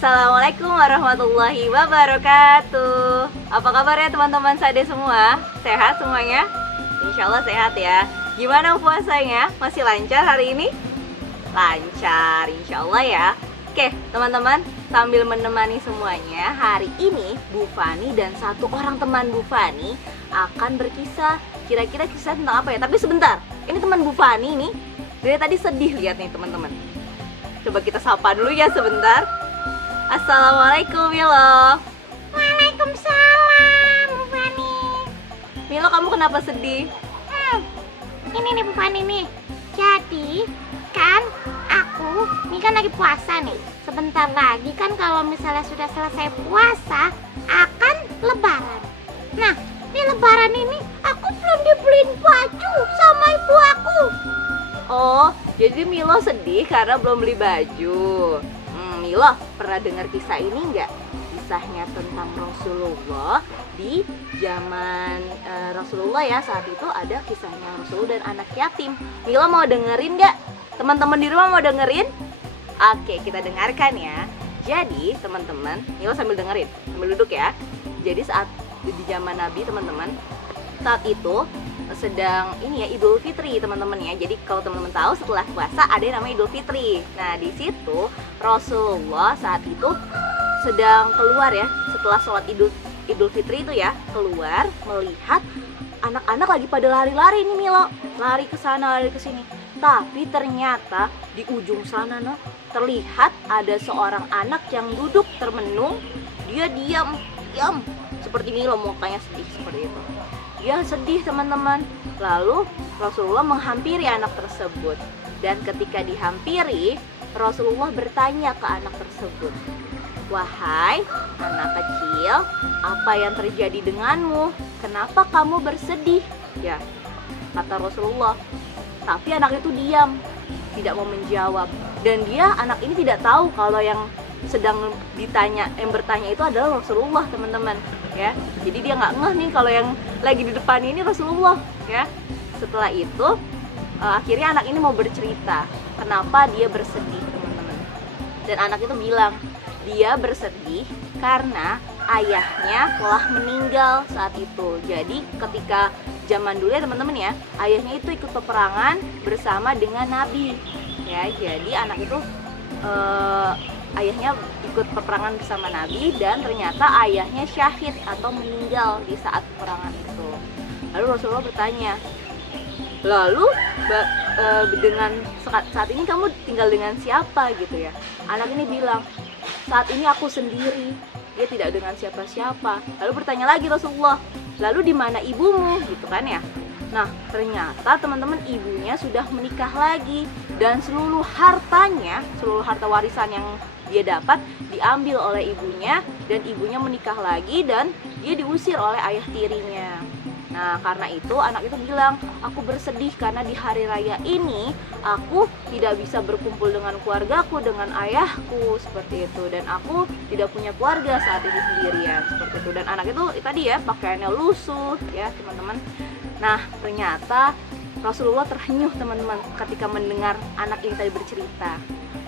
Assalamualaikum warahmatullahi wabarakatuh. Apa kabar ya teman-teman Sade semua? Sehat semuanya? Insya Allah sehat ya. Gimana puasanya? Masih lancar hari ini? Lancar, insya Allah ya. Oke teman-teman, sambil menemani semuanya, hari ini Bu Fani dan satu orang teman Bu Fani akan berkisah. Kira-kira kisah tentang apa ya? Tapi sebentar, ini teman Bu Fani nih dari tadi sedih lihat nih teman-teman. Coba kita sapa dulu ya sebentar. Assalamualaikum Milo. Waalaikumsalam Bu Fani. Milo, kamu kenapa sedih? Ini nih Bu Fani nih. Jadi kan aku ini kan lagi puasa nih. Sebentar lagi kan kalau misalnya sudah selesai puasa akan lebaran. Nah, di lebaran ini aku belum dibeliin baju sama ibu aku. Oh, jadi Milo sedih karena belum beli baju. Milo, pernah dengar kisah ini nggak? Kisahnya tentang Rasulullah di zaman Rasulullah ya. Saat itu ada kisahnya Rasulullah dan anak yatim. Milo mau dengerin nggak? Teman-teman di rumah mau dengerin? Oke, kita dengarkan ya. Jadi teman-teman, Milo sambil dengerin, sambil duduk ya. Jadi saat di zaman Nabi teman-teman, saat itu sedang ini ya Idul Fitri teman-teman ya. Jadi kalau teman-teman tahu setelah puasa ada yang namanya Idul Fitri. Nah di situ Rasulullah saat itu sedang keluar ya, setelah sholat Idul Fitri itu ya, keluar melihat anak-anak lagi pada lari-lari nih Milo, lari ke sana lari ke sini. Tapi ternyata di ujung sana terlihat ada seorang anak yang duduk termenung. Dia diam seperti Milo, mukanya sedih seperti itu. Dia sedih teman-teman. Lalu Rasulullah menghampiri anak tersebut. Dan ketika dihampiri, Rasulullah bertanya ke anak tersebut, "Wahai anak kecil, apa yang terjadi denganmu? Kenapa kamu bersedih?" Ya, kata Rasulullah. Tapi anak itu diam, tidak mau menjawab. Dan anak ini tidak tahu kalau yang sedang ditanya, yang bertanya itu adalah Rasulullah teman-teman ya. Jadi dia nggak ngeh nih kalau yang lagi di depan ini Rasulullah ya. Setelah itu akhirnya anak ini mau bercerita kenapa dia bersedih teman-teman. Dan anak itu bilang dia bersedih karena ayahnya telah meninggal saat itu. Jadi ketika zaman dulu ya teman-teman ya, ayahnya itu ikut peperangan bersama dengan Nabi ya. Jadi anak itu ayahnya ikut peperangan bersama Nabi dan ternyata ayahnya syahid atau meninggal di saat peperangan itu. Lalu Rasulullah bertanya, lalu dengan saat ini kamu tinggal dengan siapa gitu ya? Anak ini bilang, saat ini aku sendiri, dia tidak dengan siapa-siapa. Lalu bertanya lagi Rasulullah, lalu di mana ibumu gitu kan ya? Nah ternyata teman-teman ibunya sudah menikah lagi dan seluruh harta warisan yang dia dapat diambil oleh ibunya, dan ibunya menikah lagi dan dia diusir oleh ayah tirinya. Nah karena itu anak itu bilang, aku bersedih karena di hari raya ini aku tidak bisa berkumpul dengan keluargaku, dengan ayahku seperti itu, dan aku tidak punya keluarga saat ini sendirian seperti itu. Dan anak itu tadi ya pakaiannya lusuh ya teman-teman. Nah ternyata Rasulullah terhenyuh teman-teman ketika mendengar anak ini tadi bercerita.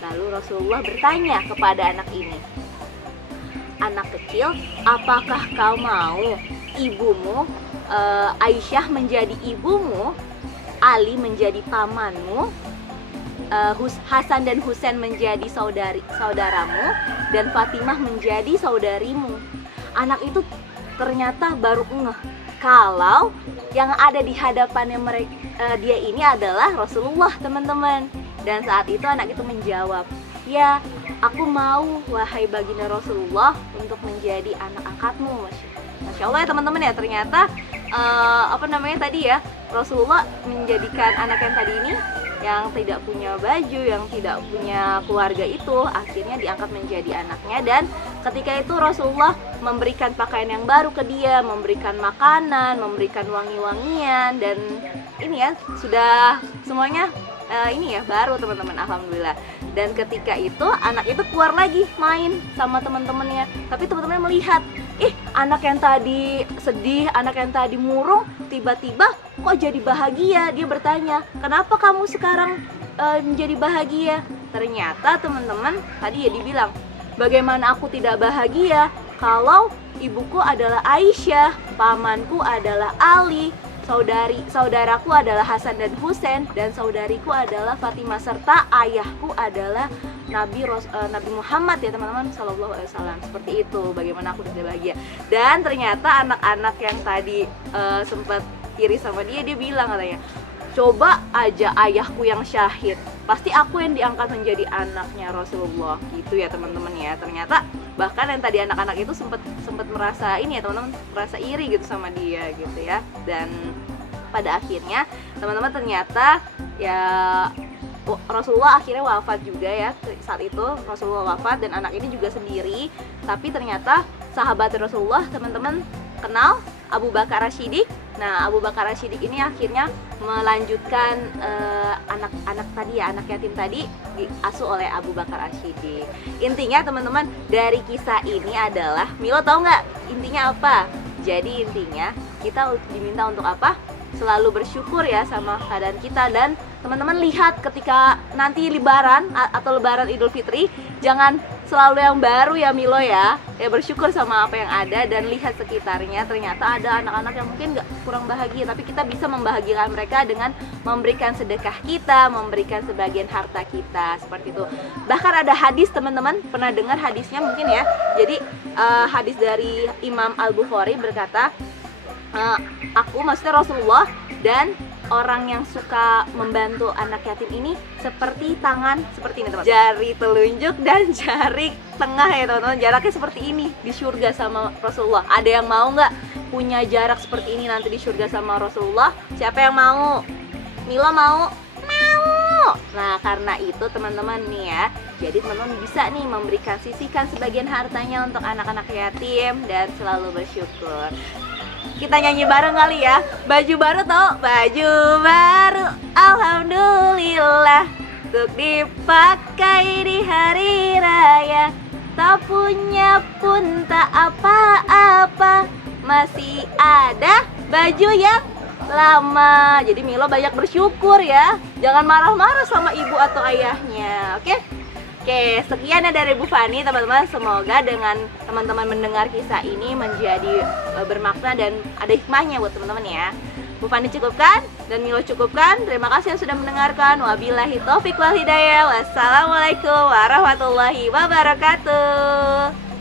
Lalu Rasulullah bertanya kepada anak ini, "Anak kecil, apakah kau mau ibumu Aisyah menjadi ibumu, Ali menjadi pamanmu, Hasan dan Husain menjadi saudaramu, dan Fatimah menjadi saudarimu?" Anak itu ternyata baru ngeh kalau yang ada di hadapannya dia ini adalah Rasulullah teman-teman. Dan saat itu anak itu menjawab, "Ya, aku mau wahai baginda Rasulullah untuk menjadi anak angkatmu." Masya Allah ya teman-teman ya, ternyata tadi ya Rasulullah menjadikan anak yang tadi ini yang tidak punya baju, yang tidak punya keluarga itu akhirnya diangkat menjadi anaknya. Dan ketika itu Rasulullah memberikan pakaian yang baru ke dia, memberikan makanan, memberikan wangi-wangian, dan ini ya sudah semuanya ini ya baru teman-teman, alhamdulillah. Dan ketika itu anak itu keluar lagi main sama teman-temannya, tapi teman-temannya melihat, anak yang tadi sedih, anak yang tadi murung, tiba-tiba kok jadi bahagia. Dia bertanya, "Kenapa kamu sekarang menjadi bahagia?" Ternyata teman-teman tadi ya dibilang, Bagaimana aku tidak bahagia kalau ibuku adalah Aisyah, pamanku adalah Ali, saudaraku adalah Hasan dan Husain, dan saudariku adalah Fatimah, serta ayahku adalah Nabi Muhammad ya teman-teman Sallallahu Alaihi Wasallam. Seperti itu, bagaimana aku tidak bahagia. Dan ternyata anak-anak yang tadi sempat iri sama dia bilang katanya, coba aja ayahku yang syahid, pasti aku yang diangkat menjadi anaknya Rasulullah gitu ya teman-teman ya. Ternyata bahkan yang tadi anak-anak itu sempat merasa ini ya teman-teman, merasa iri gitu sama dia gitu ya. Dan pada akhirnya teman-teman ternyata ya Rasulullah akhirnya wafat juga ya. Saat itu Rasulullah wafat dan anak ini juga sendiri. Tapi ternyata sahabat Rasulullah teman-teman kenal Abu Bakar As-Siddiq. Nah, Abu Bakar As-Siddiq ini akhirnya melanjutkan anak-anak tadi ya, anak yatim tadi diasuh oleh Abu Bakar As-Siddiq. Intinya teman-teman dari kisah ini adalah, Milo tahu nggak intinya apa? Jadi intinya kita diminta untuk apa? Selalu bersyukur ya sama keadaan kita. Dan teman-teman lihat ketika nanti lebaran atau lebaran Idul Fitri, jangan selalu yang baru ya Milo ya. Ya bersyukur sama apa yang ada dan lihat sekitarnya. Ternyata ada anak-anak yang mungkin kurang bahagia, tapi kita bisa membahagiakan mereka dengan memberikan sedekah kita, memberikan sebagian harta kita, seperti itu. Bahkan ada hadis teman-teman, pernah dengar hadisnya mungkin ya. Jadi hadis dari Imam Al-Bukhari berkata, aku maksudnya Rasulullah dan orang yang suka membantu anak yatim ini seperti tangan seperti ini teman, jari telunjuk dan jari tengah ya teman-teman, jaraknya seperti ini di surga sama Rasulullah. Ada yang mau nggak punya jarak seperti ini nanti di surga sama Rasulullah? Siapa yang mau? Mila mau? Mau. Nah karena itu teman-teman nih ya, jadi teman-teman bisa nih memberikan, sisihkan sebagian hartanya untuk anak-anak yatim dan selalu bersyukur. Kita nyanyi bareng kali ya. Baju baru tau? Baju baru alhamdulillah, untuk dipakai di hari raya. Tak punya pun tak apa-apa, masih ada baju yang lama. Jadi Milo banyak bersyukur ya. Jangan marah-marah sama ibu atau ayahnya. Oke, sekian ya dari Bu Fani teman-teman. Semoga dengan teman-teman mendengar kisah ini menjadi bermakna dan ada hikmahnya buat teman-teman ya. Bu Fani cukupkan dan Milo cukupkan. Terima kasih yang sudah mendengarkan. Wabillahi taufiq wal hidayah. Wassalamualaikum warahmatullahi wabarakatuh.